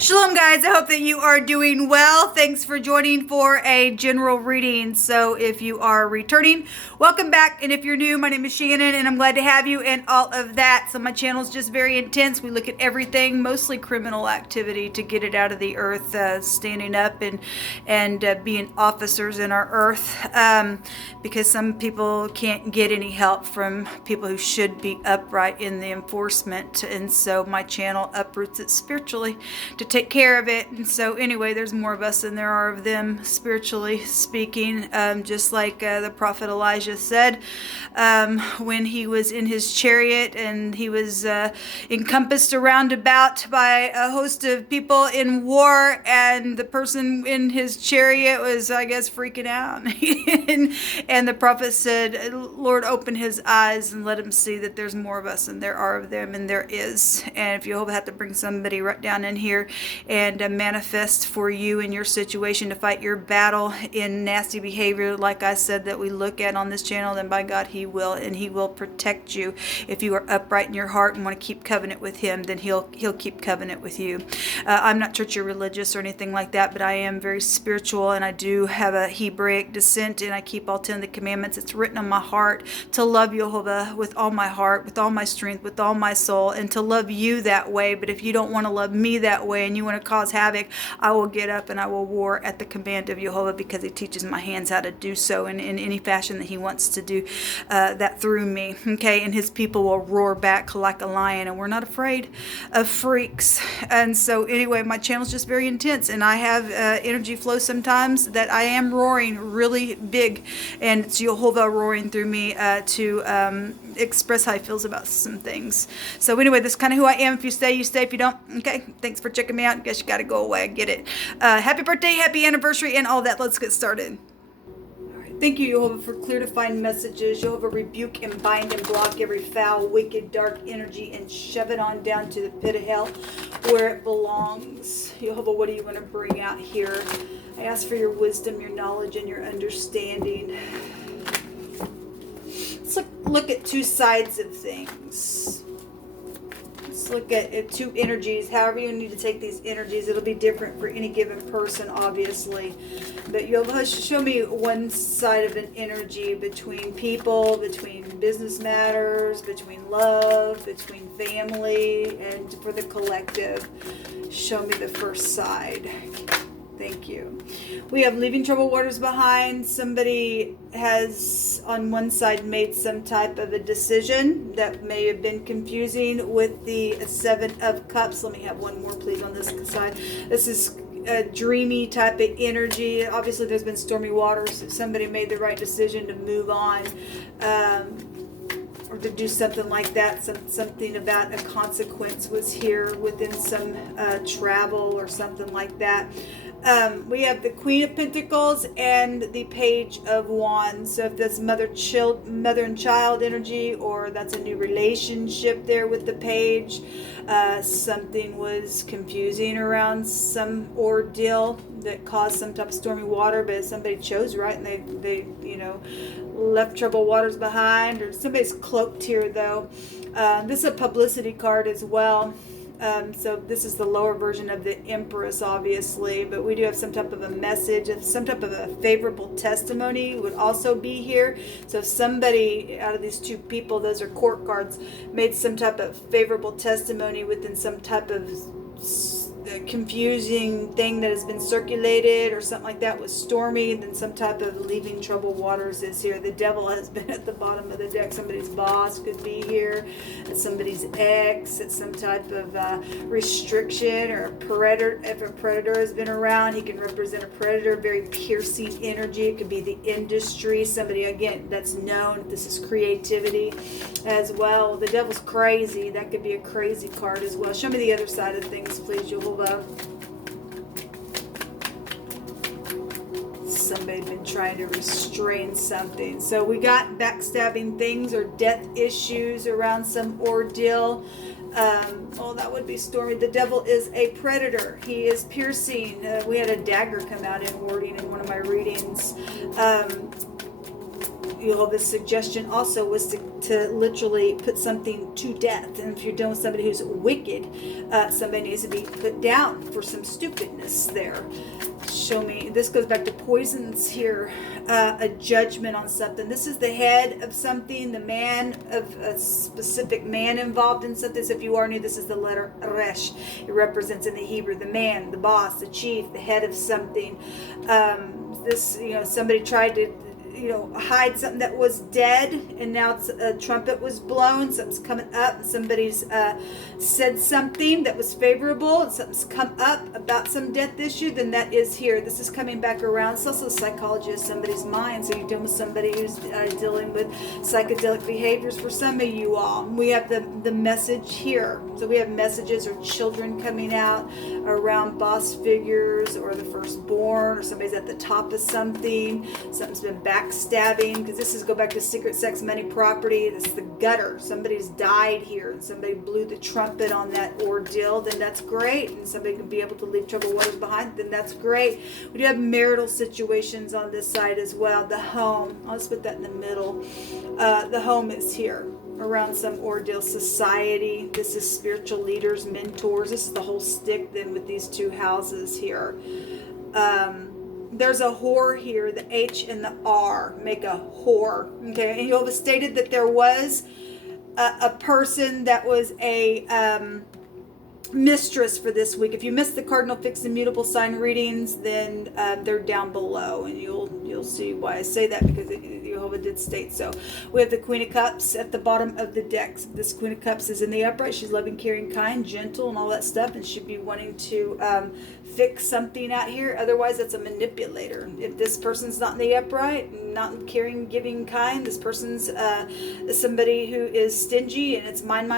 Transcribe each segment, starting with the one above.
Shalom, guys. I hope that you are doing well. Thanks for joining for a general reading. So if you are returning, welcome back. And if you're new, my name is Shannon, and I'm glad to have you and all of that. So my channel is just very intense. We look at everything, mostly criminal activity, to get it out of the earth, standing up and being officers in our earth, because some people can't get any help from people who should be upright in the enforcement. And so my channel uproots it spiritually to take care of it. And so anyway, there's more of us than there are of them, spiritually speaking, just like the prophet Elijah said when he was in his chariot and he was encompassed around about by a host of people in war, and the person in his chariot was, I guess, freaking out. and the prophet said, Lord, open his eyes and let him see that there's more of us than there are of them, and there is. And if you have to bring somebody right down in here and manifest for you in your situation to fight your battle in nasty behavior, like I said, that we look at on this channel, then by God, he will, and he will protect you. If you are upright in your heart and want to keep covenant with him, then he'll keep covenant with you. I'm not church or religious or anything like that, but I am very spiritual, and I do have a Hebraic descent, and I keep all 10 of the commandments. It's written on my heart to love Jehovah with all my heart, with all my strength, with all my soul, and to love you that way. But if you don't want to love me that way and you want to cause havoc, I will get up and I will war at the command of Jehovah, because he teaches my hands how to do so in any fashion that he wants to do that through me. Okay, and his people will roar back like a lion, and we're not afraid of freaks. And so anyway, my channel's just very intense, and I have energy flow sometimes that I am roaring really big, and it's Jehovah roaring through me to express how he feels about some things. So anyway, this is kind of who I am. If you stay, you stay. If you don't, okay, thanks for checking me out. I guess you got to go away. I get it. Happy birthday, happy anniversary, and all that. Let's get started. All right. Thank you, Jehovah, for clear defined messages. Jehovah, rebuke and bind and block every foul, wicked, dark energy and shove it on down to the pit of hell where it belongs. Jehovah, what do you want to bring out here? I ask for your wisdom, your knowledge, and your understanding. Let's look at two sides of things. Let's look at two energies. However you need to take these energies, it'll be different for any given person, obviously. But you'll show me one side of an energy between people, between business matters, between love, between family, and for the collective. Show me the first side. Thank you. We have leaving troubled waters behind. Somebody has on one side made some type of a decision that may have been confusing with the Seven of Cups. Let me have one more, please, on this side. This is a dreamy type of energy. Obviously, there's been stormy waters. Somebody made the right decision to move on. Or to do something like that. Something about a consequence was here within some travel or something like that. We have the Queen of Pentacles and the Page of Wands. So if that's mother and child energy, or that's a new relationship there with the Page, something was confusing around some ordeal that caused some type of stormy water, but somebody chose right and they left troubled waters behind, or somebody's cloaked here though. This is a publicity card as well. So this is the lower version of the Empress, obviously, but we do have some type of a message, some type of a favorable testimony would also be here. So if somebody out of these two people, those are court cards, made some type of favorable testimony within some type of confusing thing that has been circulated or something like that was stormy, then some type of leaving troubled waters is here. The devil has been at the bottom of the deck. Somebody's boss could be here. It's somebody's ex. It's some type of restriction or a predator. If a predator has been around, he can represent a predator. Very piercing energy. It could be the industry. Somebody, again, that's known. This is creativity as well. The devil's crazy. That could be a crazy card as well. Show me the other side of things, please, Jehovah. Somebody been trying to restrain something. So we got backstabbing things or death issues around some ordeal. Oh, that would be stormy. The devil is a predator. He is piercing. We had a dagger come out in wording in one of my readings. Jehovah's suggestion also was to literally put something to death. And if you're dealing with somebody who's wicked, somebody needs to be put down for some stupidness there. Show me. This goes back to poisons here. A judgment on something. This is the head of something, the man of a specific man involved in something. So if you are new, this is the letter Resh. It represents in the Hebrew the man, the boss, the chief, the head of something. This, somebody tried to, hide something that was dead, and now it's a trumpet was blown, something's coming up, somebody's said something that was favorable, and something's come up about some death issue, then that is here. This is coming back around. It's also psychology of somebody's mind, so you're dealing with somebody who's dealing with psychedelic behaviors for some of you all. We have the message here. So we have messages or children coming out around boss figures or the firstborn, or somebody's at the top of something, something's been backstabbing, because this is go back to secret sex, money, property. This is the gutter. Somebody's died here and somebody blew the trumpet on that ordeal, then that's great. And somebody can be able to leave troubled waters behind, then that's great. We do have marital situations on this side as well. The home, I'll just put that in the middle. The home is here around some ordeal. Society, this is spiritual leaders, mentors. This is the whole stick then with these two houses here. There's a whore here. The H and the R make a whore. Okay, and Jehovah stated that there was a person that was a mistress for this week. If you missed the cardinal fixed and mutable sign readings, then they're down below, and you'll see why I say that, because Jehovah did state so. We have the Queen of Cups at the bottom of the deck. This Queen of Cups is in the upright. She's loving, caring, kind, gentle, and all that stuff, and should be wanting to fix something out here. Otherwise, that's a manipulator. If this person's not in the upright, not caring, giving, kind, this person's somebody who is stingy, and it's mine.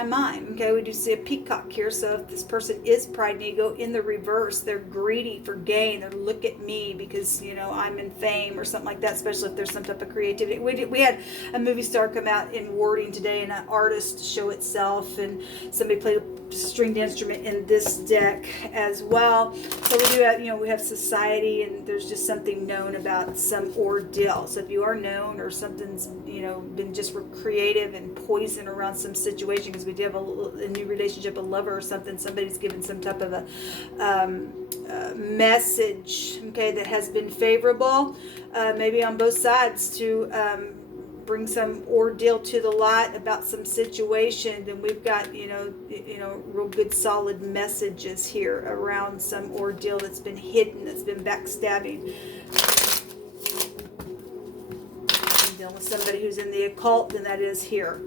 Okay, we do see a peacock here. So if this person is pride and ego in the reverse, they're greedy for gain. They're look at me because I'm in fame or something like that. Especially if there's some type of creativity. We had a movie star come out in wording today, and an artist show itself, and somebody played a stringed instrument in this deck as well. So we do have, we have society, and there's just something known about some ordeal. So if you are known, or something's, been just creative and poison around some situation, because we do have a new relationship, a lover or something, somebody's given some type of a message, okay, that has been favorable, maybe on both sides, to bring some ordeal to the light about some situation. Then we've got real good solid messages here around some ordeal that's been hidden, that's been backstabbing. Dealing with somebody who's in the occult, then that is here.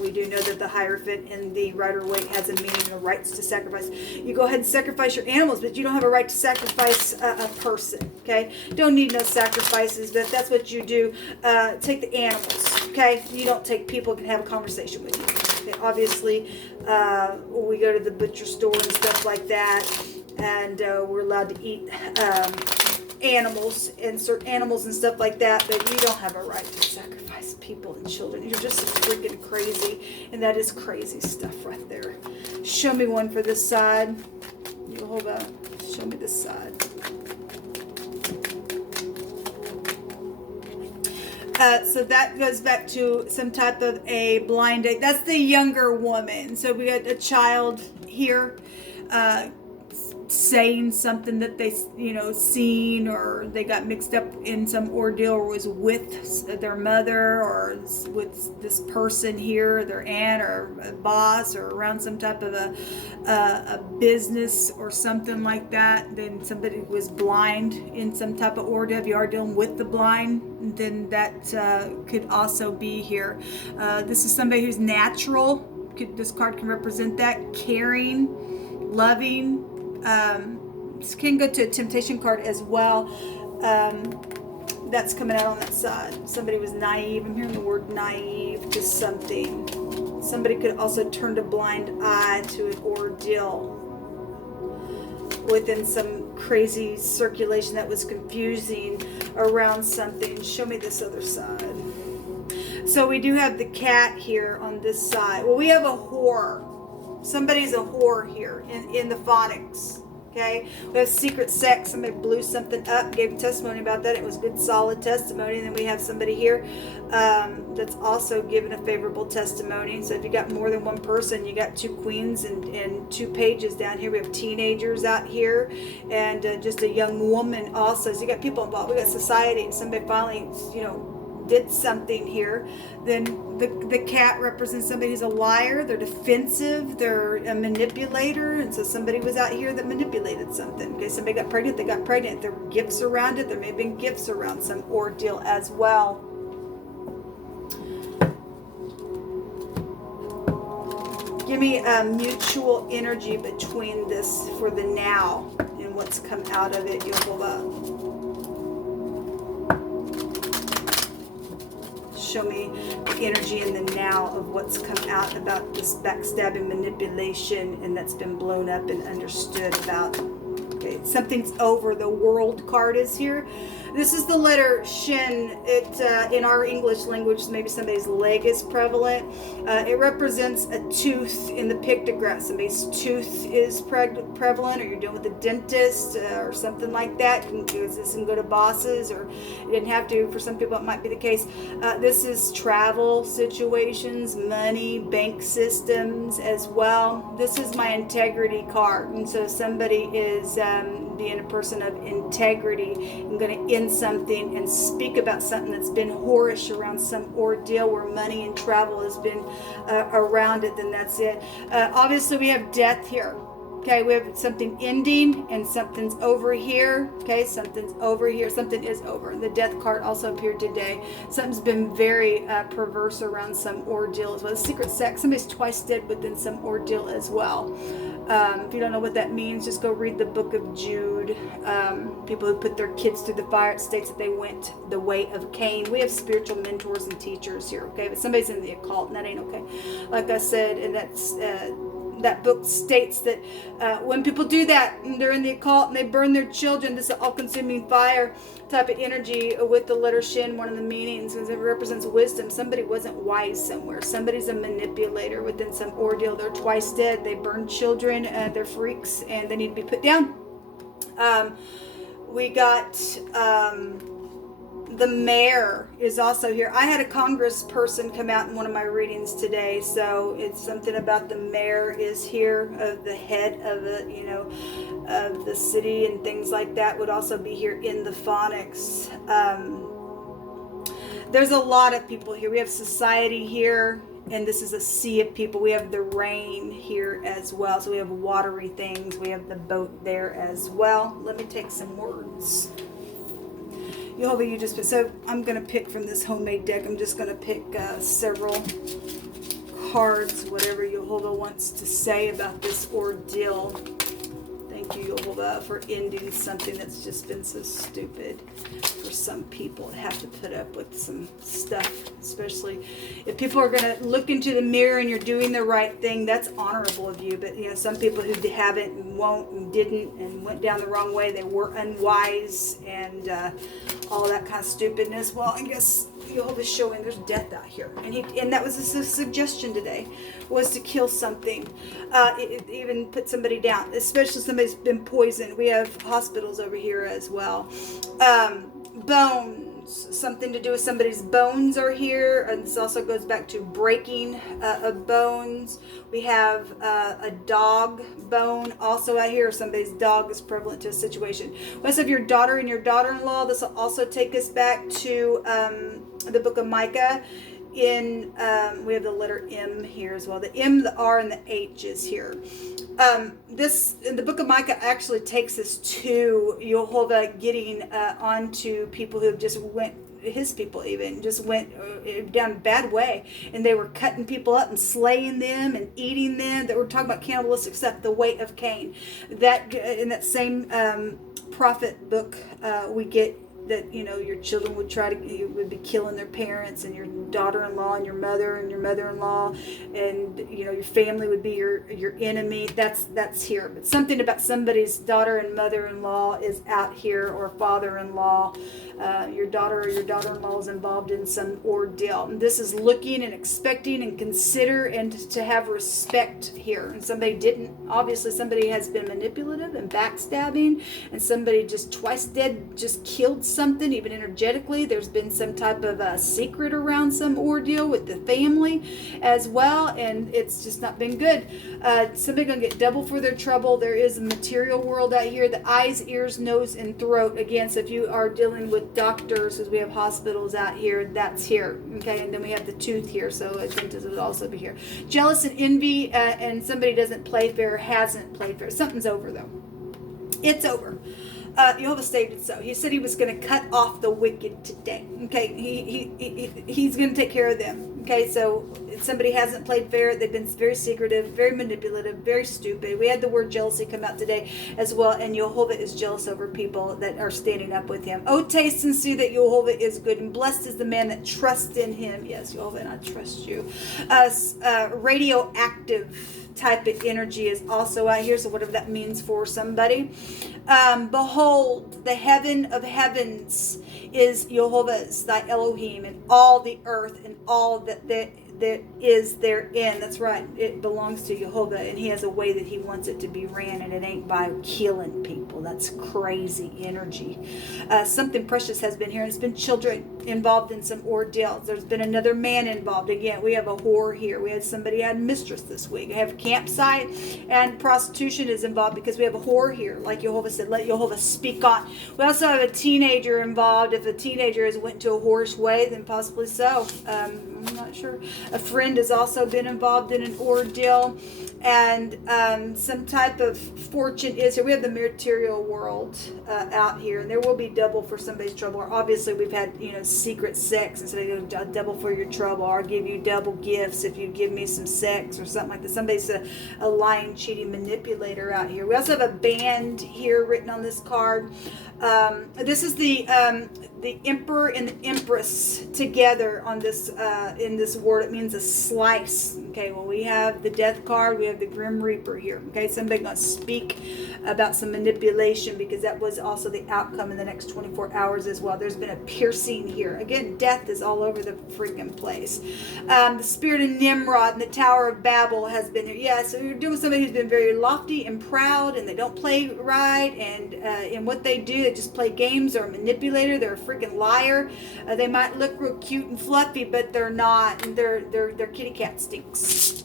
We do know that the Hierophant in the Rider-Waite has a meaning of rights to sacrifice. You go ahead and sacrifice your animals, but you don't have a right to sacrifice a person, okay? Don't need no sacrifices, but if that's what you do, take the animals, okay? You don't take people who can have a conversation with you. Okay? Obviously, we go to the butcher store and stuff like that, and we're allowed to eat animals, insert animals and stuff like that, but you don't have a right to sacrifice people and children. You're just freaking crazy, and that is crazy stuff right there. Show me one for this side. You hold up. Show me this side. So that goes back to some type of a blind date. That's the younger woman. So we got a child here saying something that they seen, or they got mixed up in some ordeal, or was with their mother, or with this person here, their aunt or a boss, or around some type of a business or something like that. Then somebody was blind in some type of ordeal. If you are dealing with the blind, then that could also be here. This is somebody who's natural. This card can represent that. Caring, loving. This can go to a temptation card as well. That's coming out on that side. Somebody was naive. I'm hearing the word naive to something. Somebody could also turn a blind eye to an ordeal within some crazy circulation that was confusing around something. Show me this other side. So we do have the cat here on this side. Well, we have a whore. Somebody's a whore here in the phonics. Okay, we have secret sex. Somebody blew something up, gave a testimony about that. It was good, solid testimony. And then we have somebody here that's also given a favorable testimony. So if you got more than one person, you got 2 queens and 2 pages down here. We have teenagers out here and just a young woman also. So you got people involved. We got society, and somebody finally, did something here. Then the cat represents somebody who's a liar, they're defensive, they're a manipulator, and so somebody was out here that manipulated something. Okay, somebody got pregnant, they got pregnant. There were gifts around it. There may have been gifts around some ordeal as well. Give me a mutual energy between this for the now and what's come out of it, Yehovah. Show me the energy in the now of what's come out about this backstabbing manipulation and that's been blown up and understood about. Okay, something's over. The world card is here. This is the letter Shin. It in our English language, maybe somebody's leg is prevalent. It represents a tooth in the pictograph. Somebody's tooth is prevalent, or you're dealing with a dentist or something like that. This can go to bosses, or it didn't have to. For some people, it might be the case. This is travel situations, money, bank systems as well. This is my integrity card, and so somebody is being a person of integrity and going to end something and speak about something that's been whorish around some ordeal where money and travel has been around it. Then that's it. Obviously, we have death here. Okay, we have something ending and something's over here. Okay, something's over here. Something is over. The death card also appeared today. Something's been very perverse around some ordeal as well. Secret sex. Somebody's twice dead within some ordeal as well. If you don't know what that means, just go read the book of Jude. People who put their kids through the fire, it states that they went the way of Cain. We have spiritual mentors and teachers here, okay? But somebody's in the occult, and that ain't okay. Like I said, and that's that book states that when people do that, and they're in the occult and they burn their children, this is an all-consuming fire type of energy with the letter Shin. One of the meanings is it represents wisdom. Somebody wasn't wise somewhere. Somebody's a manipulator within some ordeal. They're twice dead. They burn children. They're freaks, and they need to be put down. We got the mayor is also here. I had a congressperson come out in one of my readings today, so it's something about the mayor is here, of the head of of the city and things like that would also be here in the phonics. There's a lot of people here. We have society here, and this is a sea of people. We have the rain here as well, so we have watery things. We have the boat there as well. Let me take some words. Yehovah, so I'm going to pick from this homemade deck. I'm just going to pick several cards, whatever Yehovah wants to say about this ordeal. Thank you, Yehovah, for ending something that's just been so stupid for some people to have to put up with some stuff, especially if people are going to look into the mirror and you're doing the right thing. That's honorable of you. But, some people who haven't and won't and didn't and went down the wrong way, they were unwise and all that kind of stupidness. Well, I guess Jehovah's showing there's death out here, and that was a suggestion today, was to kill something. It even put somebody down, especially somebody's been poisoned. We have hospitals over here as well. Bones, something to do with somebody's bones are here, and this also goes back to breaking of bones. We have a dog bone also out here. Somebody's dog is prevalent to a situation. Once of your daughter and your daughter-in-law, this will also take us back to the book of Micah. We have the letter M here as well. The M, the R, and the H is here. This in the book of Micah actually takes us to Yehovah getting onto people who have just went, his people even just went down a bad way, and they were cutting people up and slaying them and eating them. That we're talking about cannibalistic stuff, the way of Cain. That in that same prophet book we get that, you know, your children would would be killing their parents, and your daughter-in-law and your mother-in-law, and, you know, your family would be your enemy. That's here. But something about somebody's daughter and mother-in-law is out here, or father-in-law. Your daughter or your daughter-in-law is involved in some ordeal. And this is looking and expecting and consider and to have respect here. And somebody didn't. Obviously, somebody has been manipulative and backstabbing, and somebody just twice dead just killed something, even energetically. There's been some type of a secret around some ordeal with the family as well, and it's just not been good. Somebody gonna get double for their trouble. There is a material world out here. The eyes, ears, nose, and throat. Again, so if you are dealing with doctors, because we have hospitals out here, that's here. Okay, and then we have the tooth here, so I think this would also be here. Jealous and envy, and somebody doesn't play fair, hasn't played fair. Something's over though. It's over. Jehovah stated so. He said he was going to cut off the wicked today. Okay, he's going to take care of them. Okay, so somebody hasn't played fair. They've been very secretive, very manipulative, very stupid. We had the word jealousy come out today as well, and Jehovah is jealous over people that are standing up with him. Oh, taste and see that Jehovah is good, and blessed is the man that trusts in him. Yes, Jehovah, and I trust you. Radioactive type of energy is also out here, so whatever that means for somebody. Behold, the heaven of heavens is Jehovah's, thy Elohim, and all the earth and all that is therein. That's right, it belongs to Jehovah, and he has a way that he wants it to be ran, and it ain't by killing people. That's crazy energy. Something precious has been here, and it's been children involved in some ordeals. There's been another man involved. Again, we have a whore here. We had somebody had mistress this week. We have campsite, and prostitution is involved because we have a whore here. Like Jehovah said, let Jehovah speak on. We also have a teenager involved. If a teenager has went to a whorish way, then possibly so. I'm not sure. A friend has also been involved in an ordeal, and some type of fortune is here. We have the material world out here, and there will be double for somebody's trouble. Or obviously, we've had, you know, secret sex, and so they go double for your trouble. Or I'll give you double gifts if you give me some sex or something like that. Somebody's a lying, cheating manipulator out here. We also have a band here written on this card. This is the emperor and the empress together on this in this word. It means a slice. Okay, well, we have the death card, we have the grim reaper here. Okay, somebody gonna speak about some manipulation, because that was also the outcome in the next 24 hours as well. There's been a piercing here. Again, death is all over the freaking place. The spirit of Nimrod and the Tower of Babel has been here. Yeah, so you're doing somebody who's been very lofty and proud, and they don't play right, and in what they do, they just play games. They're a manipulator. They're a freaking liar. They might look real cute and fluffy, but they're not. And their kitty cat stinks.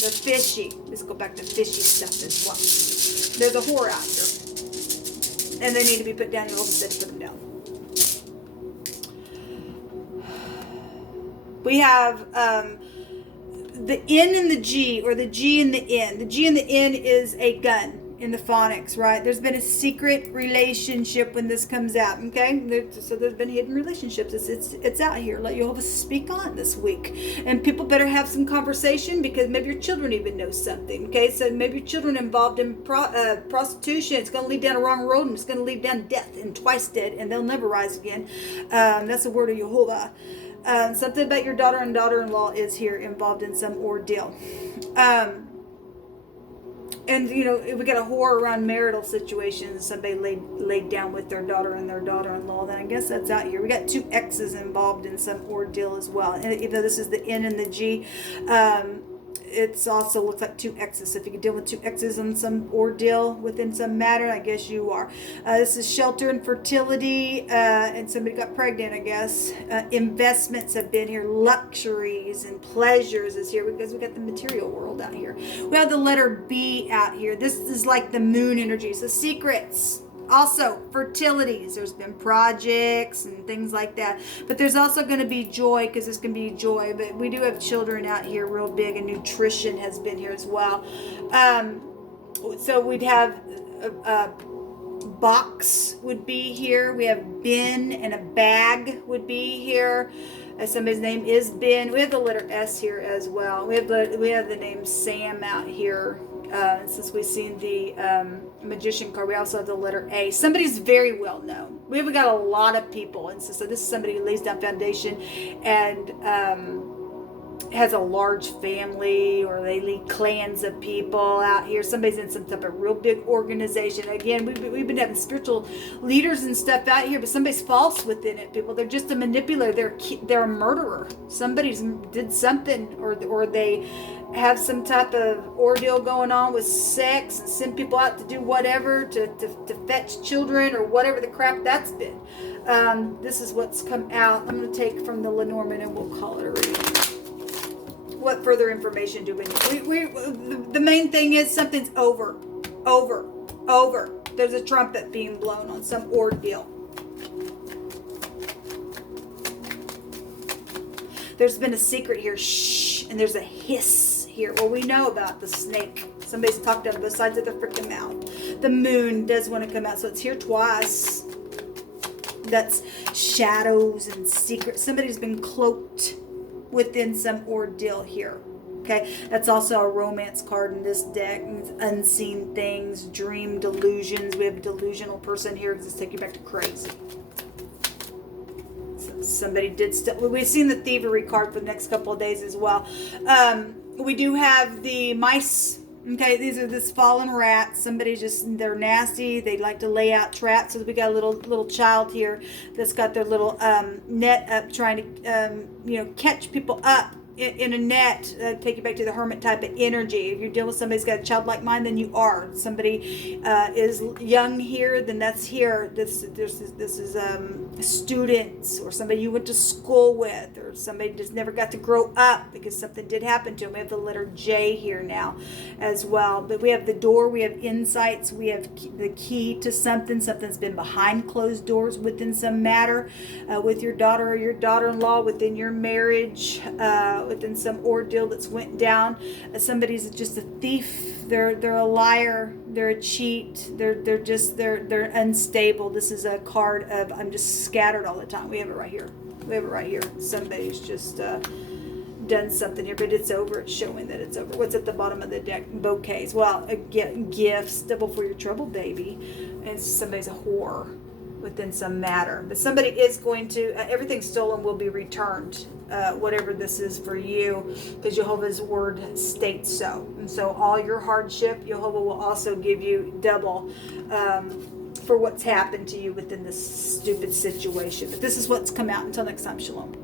They're fishy. Let's go back to fishy stuff as well. There's a whore out here, and they need to be put down. You said to put them down. We have the N and the G, or the G and the N. The G and the N is a gun in the phonics, right? There's been a secret relationship when this comes out, okay? So there's been hidden relationships. It's out here. Let Jehovah speak on this week. And people better have some conversation, because maybe your children even know something, okay? So maybe your children involved in prostitution. It's going to lead down a wrong road, and it's going to lead down death, and twice dead, and they'll never rise again. That's the word of Jehovah. Something about your daughter and daughter-in-law is here involved in some ordeal. And, you know, if we got a whore around marital situations, somebody laid down with their daughter and their daughter-in-law, then I guess that's out here. We got two X's involved in some ordeal as well. And even though this is the N and the G, it also looks like two X's. So if you can deal with two X's on some ordeal within some matter, I guess you are. This is shelter and fertility, and somebody got pregnant, I guess. Investments have been here. Luxuries and pleasures is here, because we got the material world out here. We have the letter B out here. This is like the moon energy. So secrets. Also, fertilities. There's been projects and things like that. But there's also going to be joy, because this can be joy. But we do have children out here real big, and nutrition has been here as well. So we'd have a box would be here. We have bin and a bag would be here. Somebody's name is Ben. We have the letter S here as well. We have the name Sam out here. Since we've seen the Magician card, we also have the letter A. Somebody's very well known. We've got a lot of people, and so this is somebody who lays down foundation and has a large family, or they lead clans of people out here. Somebody's in some type of real big organization. Again, we've been having spiritual leaders and stuff out here, but somebody's false within it, people. They're just a manipulator. They're a murderer. Somebody's did something, or they have some type of ordeal going on with sex and send people out to do whatever, to fetch children or whatever the crap that's been. This is what's come out. I'm going to take from the Lenormand and we'll call it a reading. What further information do we need? The main thing is something's over. There's a trumpet being blown on some ordeal. There's been a secret here. Shh. And there's a hiss here. Well, we know about the snake. Somebody's talked on both sides of the freaking mouth. The moon does want to come out, so it's here twice. That's shadows and secrets. Somebody's been cloaked within some ordeal here. Okay, that's also a romance card in this deck. Unseen things, dream delusions. We have a delusional person here. Does this take you back to crazy? So somebody did we've seen the thievery card for the next couple of days as well. We do have the mice. Okay, these are this fallen rat. Somebody they're nasty. They like to lay out traps. So we got a little child here that's got their little net up, trying to catch people up in a net. Take you back to the hermit type of energy. If you're dealing with somebody who's got a childlike mind, then you are. Somebody is young here, then that's here. This is students, or somebody you went to school with, or somebody just never got to grow up because something did happen to them. We have the letter J here now as well. But we have the door, we have insights, we have the key to something. Something's been behind closed doors within some matter, with your daughter or your daughter-in-law, within your marriage, within some ordeal that's went down. Somebody's just a thief. They're a liar. They're a cheat. They're unstable. This is a card of I'm just scattered all the time. We have it right here. Somebody's just done something here, but it's over. It's showing that it's over. What's at the bottom of the deck? Bouquets. Well, gifts. Double for your trouble, baby. And somebody's a whore within some matter. But somebody is going to, everything stolen will be returned, whatever this is for you, because Jehovah's word states so. And so all your hardship, Jehovah will also give you double for what's happened to you within this stupid situation. But this is what's come out. Until next time, shalom.